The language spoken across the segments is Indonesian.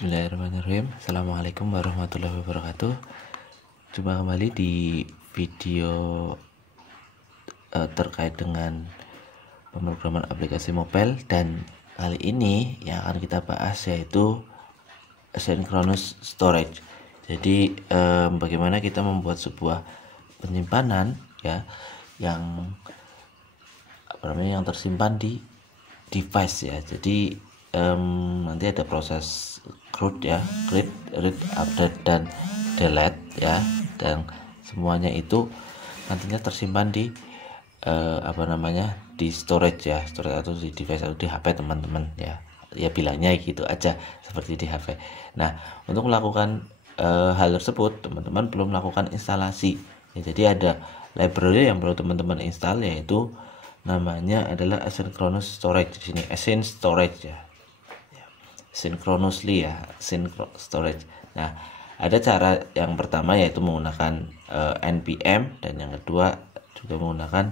Bismillahirrahmanirrahim. Assalamualaikum warahmatullahi wabarakatuh. Jumpa kembali di video terkait dengan pemrograman aplikasi mobile, dan kali ini yang akan kita bahas yaitu asynchronous storage. Jadi bagaimana kita membuat sebuah penyimpanan yang tersimpan di device ya. Jadi nanti ada proses create, read, update, dan delete ya, dan semuanya itu nantinya tersimpan di di storage ya, storage atau di device atau di HP teman-teman ya bilangnya gitu aja, seperti di HP. Nah, untuk melakukan hal tersebut teman-teman belum melakukan instalasi ya, jadi ada library yang perlu teman-teman install, yaitu namanya adalah asynchronous storage. Di sini async storage ya, synchronously ya, storage. Nah, ada cara yang pertama yaitu menggunakan npm, dan yang kedua juga menggunakan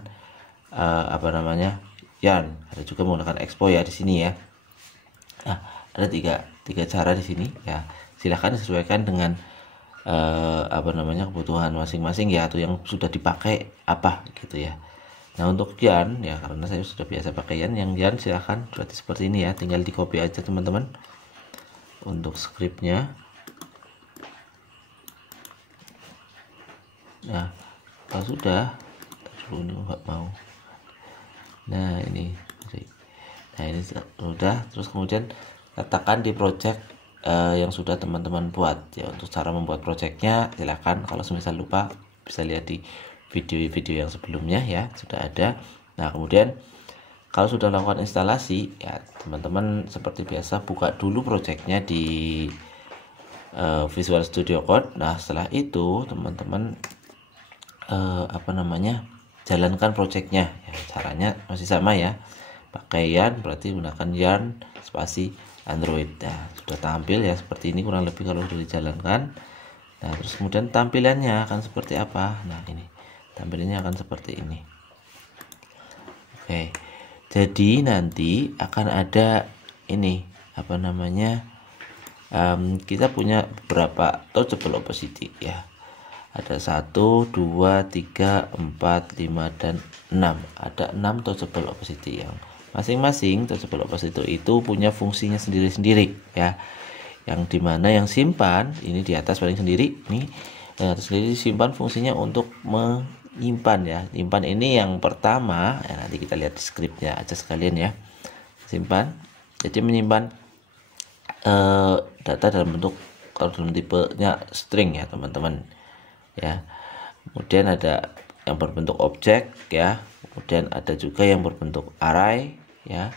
yarn. Ada juga menggunakan expo ya di sini ya. Nah, ada tiga cara di sini ya. Silahkan disesuaikan dengan kebutuhan masing-masing ya, atau yang sudah dipakai apa gitu ya. Nah, untuk yarn ya, karena saya sudah biasa pakai yang yarn silahkan berarti seperti ini ya, tinggal di copy aja teman-teman. Untuk scriptnya, nah kalau sudah, ini nggak mau. Nah ini sudah. Terus kemudian katakan di project yang sudah teman-teman buat ya. Untuk cara membuat projectnya silahkan, kalau semisal lupa bisa lihat di video-video yang sebelumnya ya, sudah ada. Nah, kemudian kalau sudah lakukan instalasi ya, teman-teman seperti biasa buka dulu projectnya di Visual Studio Code. Nah, setelah itu teman-teman jalankan projectnya ya. Caranya masih sama ya, pakai yarn, berarti gunakan yarn spasi Android. Nah, sudah tampil ya seperti ini kurang lebih kalau sudah dijalankan. Nah, terus kemudian tampilannya akan seperti apa? Nah, ini tampilannya akan seperti ini. Oke, jadi nanti akan ada ini kita punya beberapa touchable opacity ya. Ada 1, 2, 3, 4, 5, dan 6. Ada 6 touchable opacity, yang masing-masing touchable opacity itu punya fungsinya sendiri-sendiri ya. Yang dimana yang simpan ini di atas paling sendiri, ini yang atas sendiri simpan fungsinya untuk menyimpan ya. Simpan ini yang pertama ya, nanti kita lihat di scriptnya aja sekalian ya. Simpan, jadi menyimpan data dalam bentuk, kalau dalam tipenya string ya teman-teman ya. Kemudian ada yang berbentuk objek ya, kemudian ada juga yang berbentuk array ya.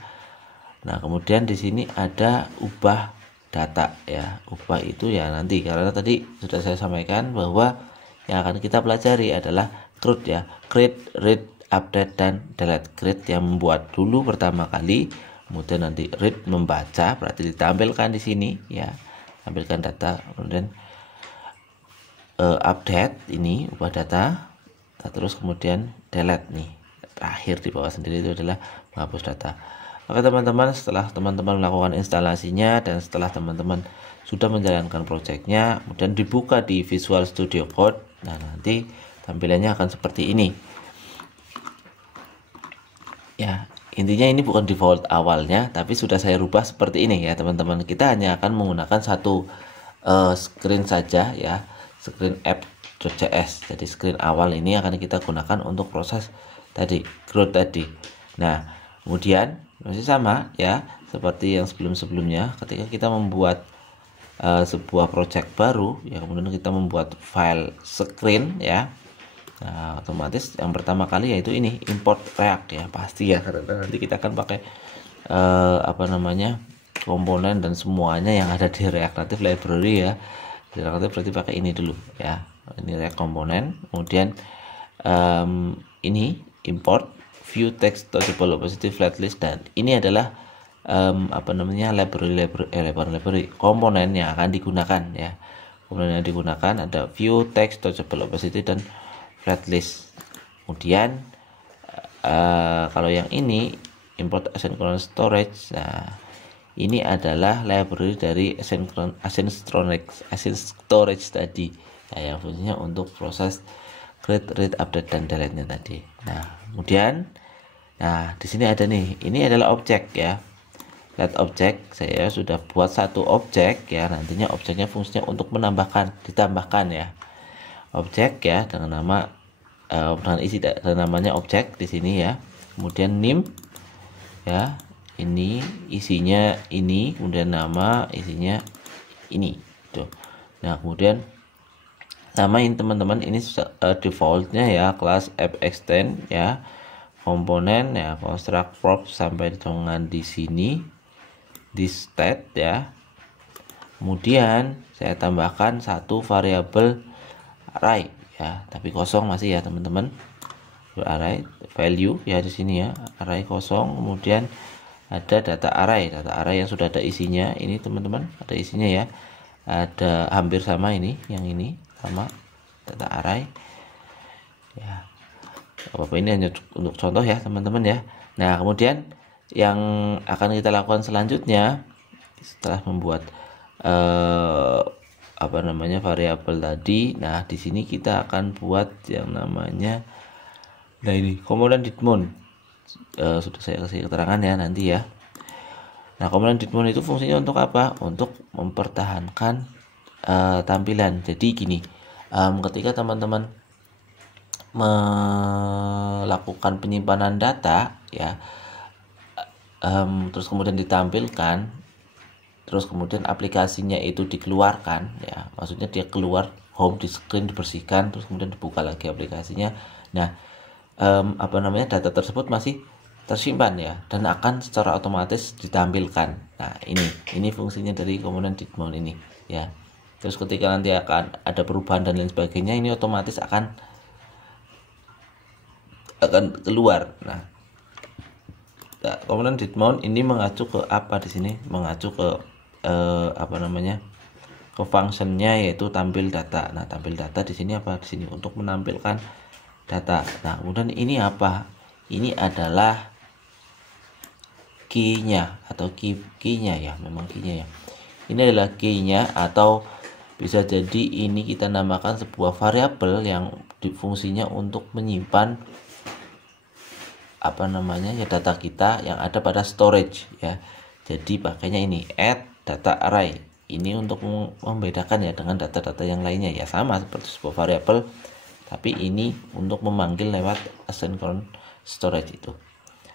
Nah, kemudian di sini ada ubah data ya. Ubah itu ya nanti, karena tadi sudah saya sampaikan bahwa yang akan kita pelajari adalah create ya, create, read, update, dan delete. Create yang membuat dulu pertama kali, kemudian nanti read membaca, berarti ditampilkan di sini ya, tampilkan data. Kemudian update ini ubah data. Nah, terus kemudian delete nih, terakhir di bawah sendiri itu adalah menghapus data. Oke teman-teman, setelah teman-teman melakukan instalasinya dan setelah teman-teman sudah menjalankan projectnya, kemudian dibuka di Visual Studio Code, nah nanti tampilannya akan seperti ini ya. Intinya ini bukan default awalnya, tapi sudah saya rubah seperti ini ya teman-teman. Kita hanya akan menggunakan satu screen saja ya, screen app.cs. Jadi screen awal ini akan kita gunakan untuk proses tadi, growth tadi. Nah, kemudian masih sama ya seperti yang sebelum-sebelumnya, ketika kita membuat sebuah project baru ya, kemudian kita membuat file screen ya. Nah, otomatis yang pertama kali yaitu ini import React ya, pasti ya, karena nanti kita akan pakai komponen dan semuanya yang ada di React Native library ya. Di React Native berarti pakai ini dulu ya, ini React komponen. Kemudian ini import view text touchable opacity flatlist, dan ini adalah library komponen yang akan digunakan ya. Komponen yang digunakan ada view text touchable opacity dan flatlist. Kemudian kalau yang ini import asynchronous storage, nah ini adalah library dari async storage tadi, nah, yang fungsinya untuk proses create, read, update, dan delete-nya tadi. Nah, kemudian, nah di sini ada nih, ini adalah objek ya. Lihat objek, saya sudah buat satu objek ya. Nantinya objeknya fungsinya untuk menambahkan, ditambahkan ya. Objek ya dengan nama dengan isi dan namanya objek di sini ya. Kemudian name ya, ini isinya ini, kemudian nama isinya ini tuh. Nah, kemudian namain teman-teman ini defaultnya ya kelas app extend ya, komponen ya construct prop sampai dengan di sini di state ya. Kemudian saya tambahkan satu variabel array ya, tapi kosong masih ya teman-teman. Array value ya di sini ya, array kosong. Kemudian ada data array yang sudah ada isinya ini teman-teman, ada isinya ya, ada hampir sama ini, yang ini sama data array ya. Apa ini hanya untuk contoh ya teman-teman ya. Nah, kemudian yang akan kita lakukan selanjutnya setelah membuat variabel tadi. Nah, di sini kita akan buat yang namanya, nah ini komponen didmon. Sudah saya kasih keterangan ya nanti ya. Nah, komponen didmon itu fungsinya untuk apa? Untuk mempertahankan tampilan. Jadi gini, ketika teman-teman melakukan penyimpanan data ya, terus kemudian ditampilkan, terus kemudian aplikasinya itu dikeluarkan ya, maksudnya dia keluar home di screen, dibersihkan, terus kemudian dibuka lagi aplikasinya. Nah, data tersebut masih tersimpan ya, dan akan secara otomatis ditampilkan. Nah, ini fungsinya dari komponen didmon ini ya. Terus ketika nanti akan ada perubahan dan lain sebagainya, ini otomatis akan keluar. Nah, komponen didmon ini mengacu ke apa di sini? Mengacu ke ke functionnya, yaitu tampil data. Nah, tampil data di sini apa? Di sini untuk menampilkan data. Nah, kemudian ini apa? Ini adalah key-nya atau key-nya ya, memang key-nya ya. Ini adalah key-nya, atau bisa jadi ini kita namakan sebuah variabel yang fungsinya untuk menyimpan data kita yang ada pada storage ya. Jadi pakainya ini add data array. Ini untuk membedakan ya dengan data-data yang lainnya ya, sama seperti sebuah variabel, tapi ini untuk memanggil lewat asynchronous storage itu.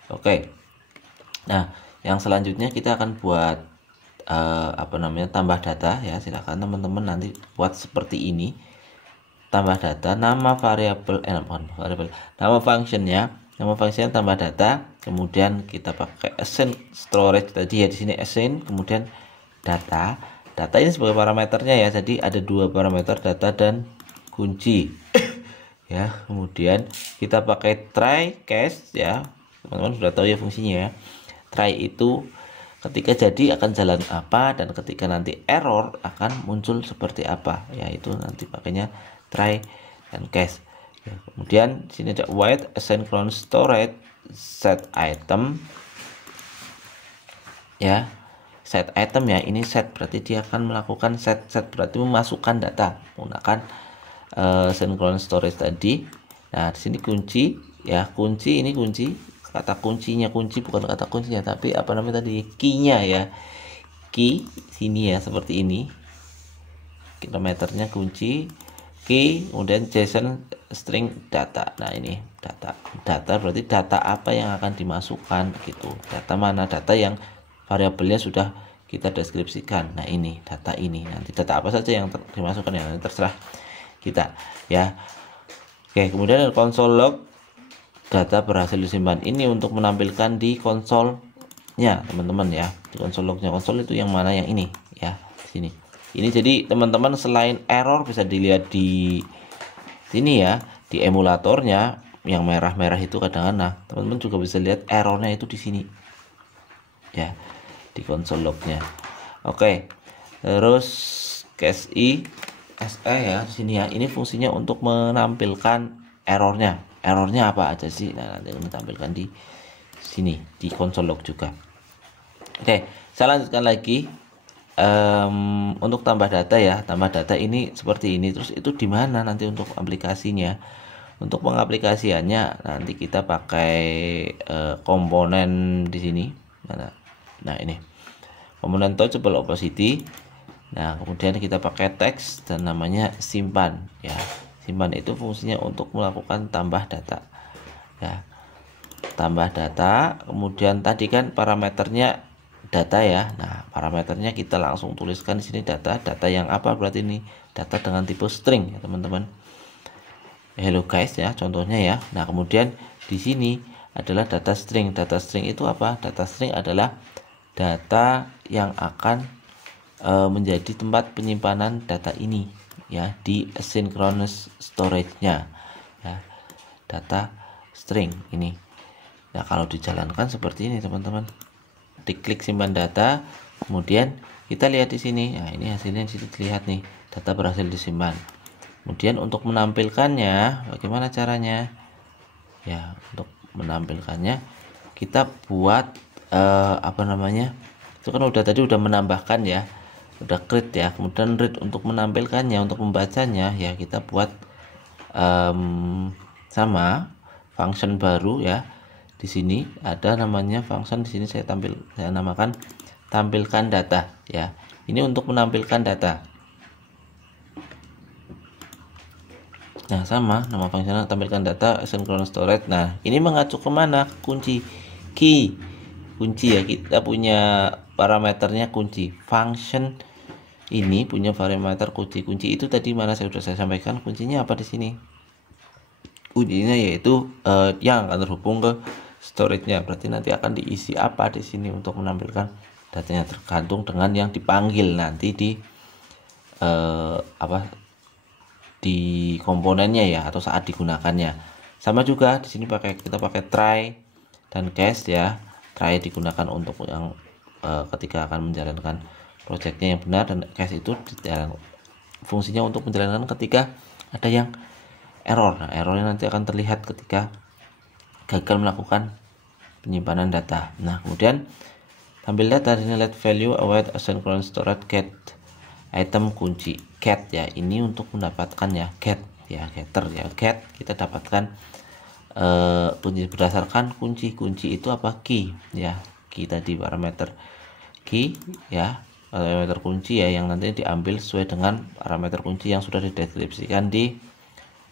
Oke. Nah, yang selanjutnya kita akan buat tambah data ya. Silakan teman-teman nanti buat seperti ini. Tambah data, nama variabel nama functionnya tambah data, kemudian kita pakai async storage tadi ya, di sini async, kemudian data ini sebagai parameternya ya. Jadi ada dua parameter, data dan kunci ya. Kemudian kita pakai try catch ya, teman-teman sudah tahu ya fungsinya ya. Try itu ketika jadi akan jalan apa, dan ketika nanti error akan muncul seperti apa ya, itu nanti pakainya try dan catch ya. Kemudian di sini ada wait asynchronous storage set item ya. Set item ya, ini set berarti dia akan melakukan set berarti memasukkan data menggunakan asynchronous storage tadi. Nah, di sini kunci ya, kunci ini kunci, kata kuncinya kunci, bukan kata kuncinya tapi tadi key-nya ya. Key sini ya, seperti ini. Kilometernya kunci, key, kemudian JSON string data. Nah, ini data berarti data apa yang akan dimasukkan gitu. Data mana? Data yang variabelnya sudah kita deskripsikan. Nah, ini data ini. Nanti data apa saja yang dimasukkan ya, nanti terserah kita ya. Oke, kemudian console log, data berhasil disimpan. Ini untuk menampilkan di konsolnya teman-teman ya. Di konsol lognya, konsol itu yang mana? Yang ini ya, di sini. Ini jadi teman-teman selain error bisa dilihat di sini ya, di emulatornya yang merah-merah itu kadang-kadang. Nah, teman-teman juga bisa lihat errornya itu di sini ya, di konsol lognya. Oke, terus CSI SE ya di sini ya. Ini fungsinya untuk menampilkan errornya apa aja sih. Nah, nanti kita tampilkan di sini di konsol log juga. Oke, Saya lanjutkan lagi. Untuk tambah data ya, tambah data ini seperti ini. Terus itu di mana nanti untuk aplikasinya? Untuk pengaplikasiannya nanti kita pakai komponen di sini. Nah ini komponen touchable opacity. Nah kemudian kita pakai teks dan namanya simpan ya. Simpan itu fungsinya untuk melakukan tambah data ya, tambah data. Kemudian tadi kan parameternya data ya. Nah, parameternya kita langsung tuliskan di sini data. Data yang apa berarti ini? Data dengan tipe string ya, teman-teman. Hello guys ya, contohnya ya. Nah, kemudian di sini adalah data string. Data string itu apa? Data string adalah data yang akan menjadi tempat penyimpanan data ini ya di asynchronous storage-nya ya. Data string ini. Nah, kalau dijalankan seperti ini, teman-teman. Diklik simpan data, kemudian kita lihat di sini. Nah, ini hasilnya di situ terlihat nih, data berhasil disimpan. Kemudian untuk menampilkannya, bagaimana caranya? Ya, untuk menampilkannya kita buat apa namanya? Itu kan tadi udah menambahkan ya, udah create ya. Kemudian read untuk menampilkannya, untuk membacanya ya kita buat sama function baru ya. Di sini ada namanya function, di sini saya namakan tampilkan data ya. Ini untuk menampilkan data. Nah, sama nama fungsinya tampilkan data asynchronous storage. Nah, ini mengacu kemana? Kunci key. Kunci ya, kita punya parameternya kunci. Function ini punya parameter kunci. Kunci itu tadi mana saya sampaikan, kuncinya apa di sini? Kuncinya yaitu yang akan terhubung ke storage-nya. Berarti nanti akan diisi apa di sini untuk menampilkan datanya, tergantung dengan yang dipanggil nanti di di komponennya ya, atau saat digunakannya. Sama juga di sini kita pakai try dan catch ya. Try digunakan untuk yang ketika akan menjalankan projectnya yang benar, dan catch itu fungsinya untuk menjalankan ketika ada yang error. Nah, errornya nanti akan terlihat ketika gagal melakukan penyimpanan data. Nah, kemudian tampil data ini let value await asynchronous storage get item kunci get ya. Ini untuk mendapatkan ya get ya, getter ya, get kita dapatkan kunci berdasarkan kunci itu apa? Key ya, key tadi parameter key ya, parameter kunci ya, yang nanti diambil sesuai dengan parameter kunci yang sudah dideskripsikan di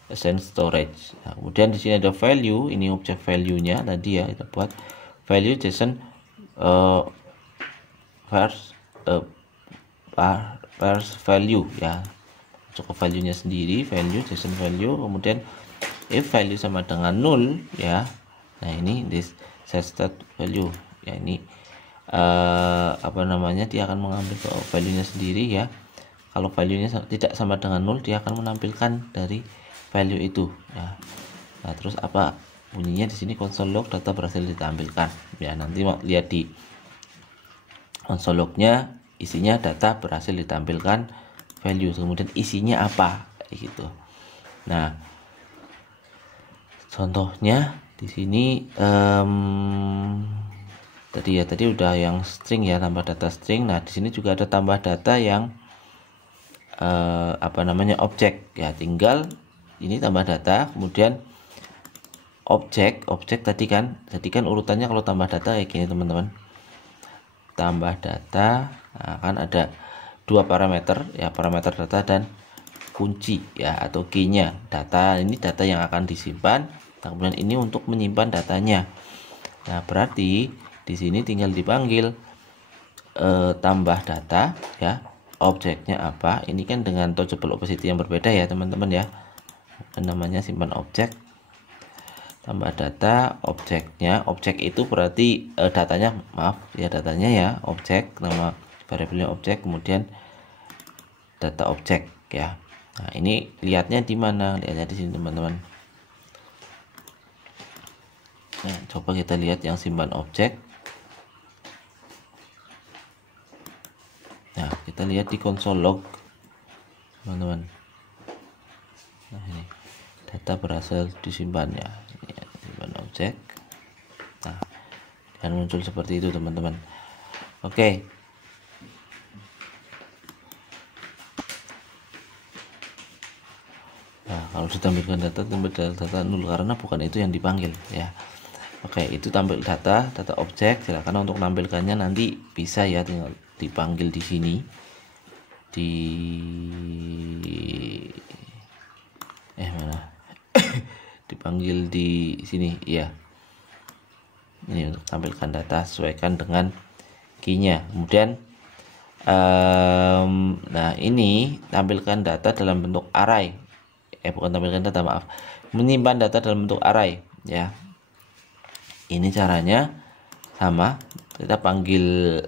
async storage. Nah, kemudian di sini ada value, ini objek value-nya tadi ya, kita buat value JSON first value ya, cukup value-nya sendiri, value JSON value. Kemudian if value sama dengan 0 ya. Nah, ini this set state value ya, ini apa namanya, dia akan mengambil value-nya sendiri ya. Kalau value-nya tidak sama dengan 0, dia akan menampilkan dari value itu ya. Nah, terus apa bunyinya di sini? Console log data berhasil ditampilkan ya. Nanti lihat di console lognya, isinya data berhasil ditampilkan value, kemudian isinya apa gitu. Nah, contohnya di sini tadi udah yang string ya, tambah data string. Nah, di sini juga ada tambah data yang apa namanya, objek ya. Tinggal ini tambah data, kemudian objek tadi kan urutannya kalau tambah data kayak gini, teman-teman. Tambah data, nah, kan ada dua parameter ya, parameter data dan kunci ya, atau key-nya. Data ini data yang akan disimpan, kemudian ini untuk menyimpan datanya. Nah, berarti di sini tinggal dipanggil tambah data ya, objeknya apa. Ini kan dengan touchable opacity yang berbeda ya, teman-teman ya. Namanya simpan objek, tambah data, objeknya. Objek itu berarti datanya, maaf ya, datanya ya, objek, nama variabelnya objek, kemudian data objek ya. Nah, ini lihatnya di mana? Lihatnya di sini, teman-teman. Nah, coba kita lihat yang simpan objek. Nah, kita lihat di console log, teman-teman. Nah, ini data berhasil disimpan ya, simpan objek. Nah, dan muncul seperti itu, teman-teman. Oke, Kalau ditampilkan data tampil data nul karena bukan itu yang dipanggil ya. Oke, itu tampil data objek. Silakan untuk menampilkannya nanti bisa ya, tinggal dipanggil di sini di mana dipanggil di sini ya. Ini untuk tampilkan data, sesuaikan dengan key-nya. Kemudian nah ini tampilkan data dalam bentuk array. Bukan tampilkan data, maaf, menyimpan data dalam bentuk array ya. Ini caranya sama, kita panggil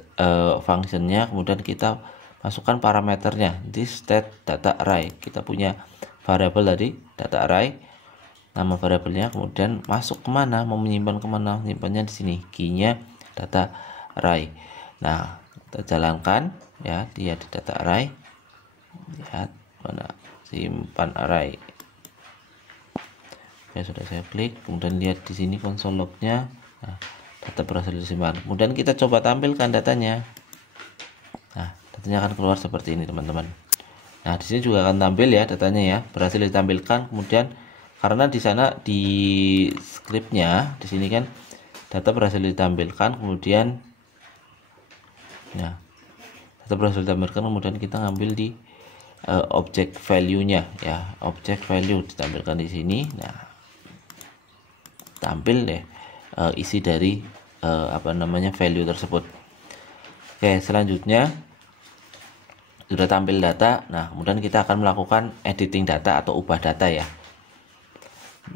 functionnya, kemudian kita masukkan parameternya di state data array. Kita punya variabel tadi data array, nama variabelnya, kemudian masuk kemana, mau menyimpan kemana, menyimpannya di sini, key-nya data array. Nah, kita jalankan ya, dia di data array, lihat mana simpan array. Oke, sudah saya klik, kemudian lihat di sini konsol lognya. Nah, data berhasil disimpan. Kemudian kita coba tampilkan datanya. Nah, datanya akan keluar seperti ini teman-teman. Nah, di sini juga akan tampil ya datanya ya, berhasil ditampilkan. Kemudian karena di sana di scriptnya di sini kan data berhasil ditampilkan, kemudian nah data berhasil ditampilkan, kemudian kita ngambil di objek value-nya ya, objek value ditampilkan di sini. Nah, tampil deh isi dari value tersebut. Oke, selanjutnya sudah tampil data. Nah, kemudian kita akan melakukan editing data atau ubah data ya.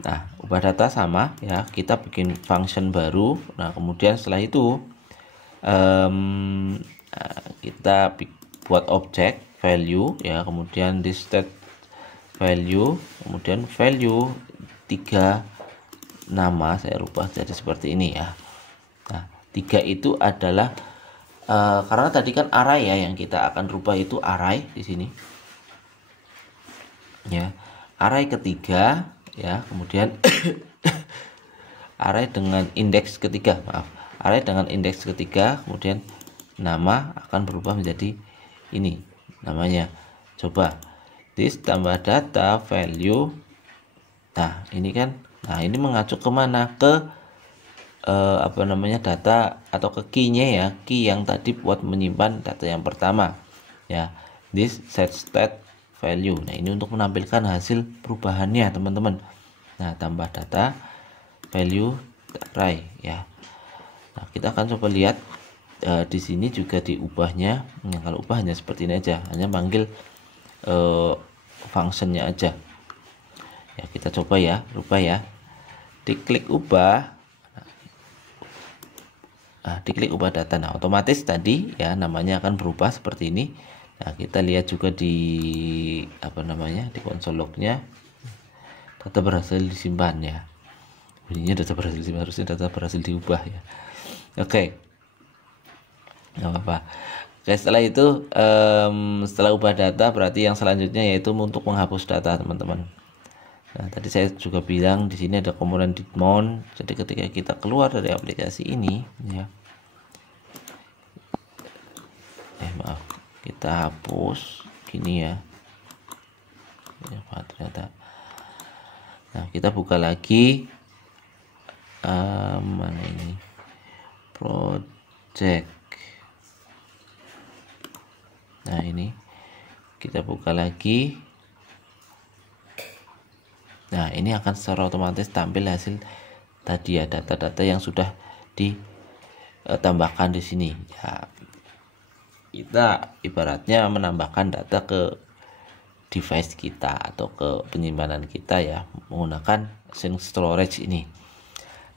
Nah, ubah data sama ya, kita bikin function baru. Nah, kemudian setelah itu kita buat objek value ya, kemudian di state value, kemudian value 3 nama saya rubah jadi seperti ini ya. Nah, 3 itu adalah karena tadi kan array ya, yang kita akan rubah itu array di sini ya, array ketiga ya, kemudian array dengan indeks ketiga, maaf, array dengan indeks ketiga, kemudian nama akan berubah menjadi ini namanya. Coba this tambah data value. Nah, ini kan, nah ini mengacu kemana, ke data atau ke key-nya ya, key yang tadi buat menyimpan data yang pertama ya, this set state value. Nah, ini untuk menampilkan hasil perubahannya teman-teman. Nah, tambah data value array ya. Nah, kita akan coba lihat di sini juga diubahnya. Nah, kalau ubahnya seperti ini aja, hanya panggil functionnya aja ya. Kita coba ya, rubah ya, diklik ubah. Nah, diklik ubah data. Nah, otomatis tadi ya namanya akan berubah seperti ini. Nah, kita lihat juga di di konsol lognya, data berhasil disimpan ya. Bunyinya data berhasil disimpan, harusnya data berhasil diubah ya. Oke, nggak apa-apa. Oke, setelah itu setelah ubah data, berarti yang selanjutnya yaitu untuk menghapus data teman-teman. Nah, tadi saya juga bilang di sini ada komponen did mount. Jadi ketika kita keluar dari aplikasi ini ya, maaf, kita hapus gini ya. Ternyata. Nah, kita buka lagi mana ini, project. Nah, ini kita buka lagi. Nah, ini akan secara otomatis tampil hasil tadi ya, data-data yang sudah ditambahkan di sini ya. Kita ibaratnya menambahkan data ke device kita atau ke penyimpanan kita ya, menggunakan sync storage ini.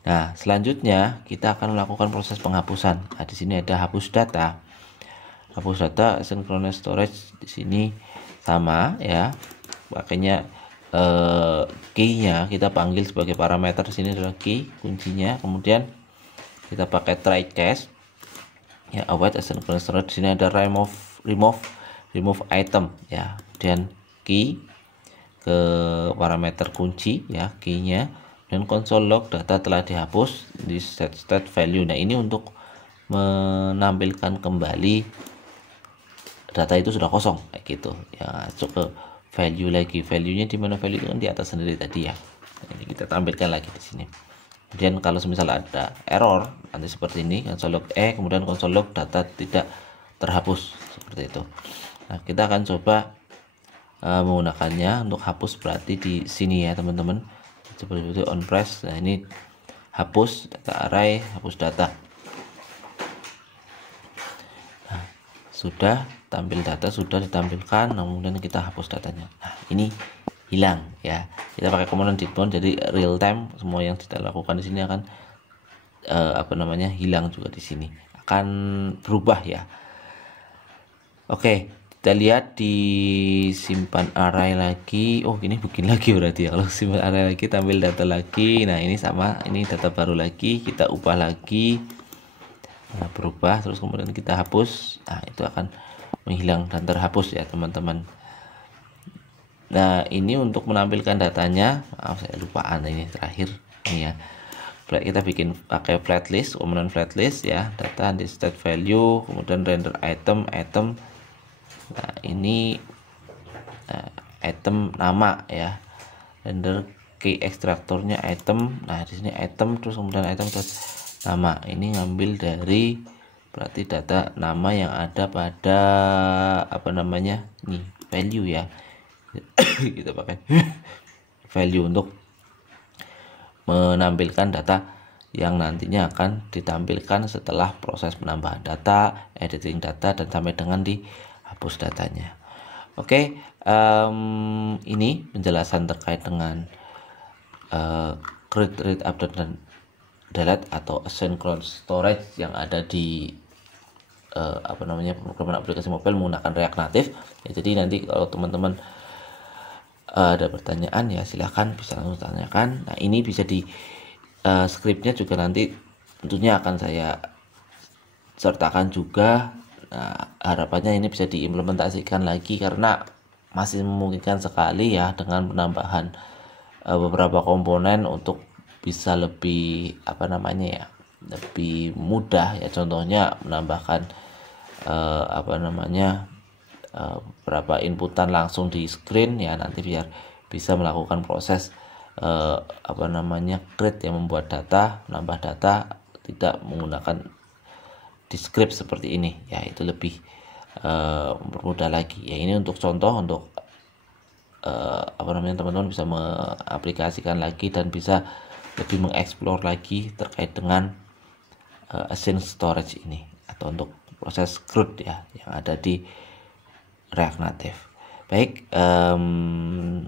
Nah, selanjutnya kita akan melakukan proses penghapusan. Nah, di sini ada hapus data. Hapus data synchronous storage di sini sama ya. Makanya key-nya kita panggil sebagai parameter. Di sini adalah key kuncinya. Kemudian kita pakai try catch ya, await asynchronous storage. Di sini ada remove item ya. Kemudian key ke parameter kunci ya, key-nya, dan console log data telah dihapus di set state value. Nah, ini untuk menampilkan kembali data itu sudah kosong kayak gitu ya, masuk ke value lagi. Value-nya di mana? Value itu kan di atas sendiri tadi ya. Ini kita tampilkan lagi di sini. Kemudian kalau misal ada error nanti seperti ini, console log kemudian console log data tidak terhapus seperti itu. Nah, kita akan coba menggunakannya untuk hapus, berarti di sini ya teman-teman, seperti itu on press. Nah, ini hapus data array, hapus data. Nah, sudah tampil data, sudah ditampilkan, kemudian kita hapus datanya. Nah, ini hilang ya. Kita pakai komponen debound, jadi real time semua yang kita lakukan di sini akan hilang juga di sini, akan berubah ya. Oke, kita lihat di simpan array lagi. Oh, ini bikin lagi berarti ya. Kalau simpan array lagi, tampil data lagi. Nah, ini sama, ini data baru lagi, kita ubah lagi. Nah, berubah, terus kemudian kita hapus. Nah, itu akan menghilang dan terhapus ya teman-teman. Nah, ini untuk menampilkan datanya. Maaf, saya lupaan ini terakhir ini ya. Kita bikin pakai flat list, komponen flat list ya, data di state value, kemudian render item. Nah, ini item nama ya, render key ekstraktornya item. Nah, di sini item, terus kemudian item terus nama. Ini ngambil dari berarti data nama yang ada pada nih value ya. Kita pakai value untuk menampilkan data yang nantinya akan ditampilkan setelah proses penambahan data, editing data, dan sampai dengan dihapus datanya. Oke, ini penjelasan terkait dengan create, read, update, dan delete atau asynchronous storage yang ada di pemrograman aplikasi mobile menggunakan React Native ya. Jadi nanti kalau teman-teman ada pertanyaan ya silahkan bisa langsung tanyakan. Nah, ini bisa di scriptnya juga nanti tentunya akan saya sertakan juga. Nah, harapannya ini bisa diimplementasikan lagi karena masih memungkinkan sekali ya dengan penambahan beberapa komponen untuk bisa lebih lebih mudah ya. Contohnya menambahkan beberapa inputan langsung di screen ya, nanti biar bisa melakukan proses create yang membuat data, menambah data, tidak menggunakan di script seperti ini ya. Itu lebih mempermudah lagi ya. Ini untuk contoh, untuk teman-teman bisa mengaplikasikan lagi dan bisa lebih mengeksplor lagi terkait dengan async storage ini, atau untuk proses CRUD ya yang ada di React Native. Baik,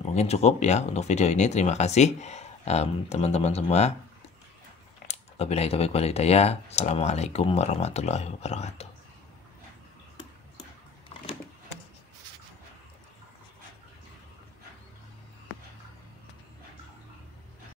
mungkin cukup ya untuk video ini. Terima kasih teman-teman semua. Wabillahi taufiq wal hidayah. Assalamualaikum warahmatullahi wabarakatuh.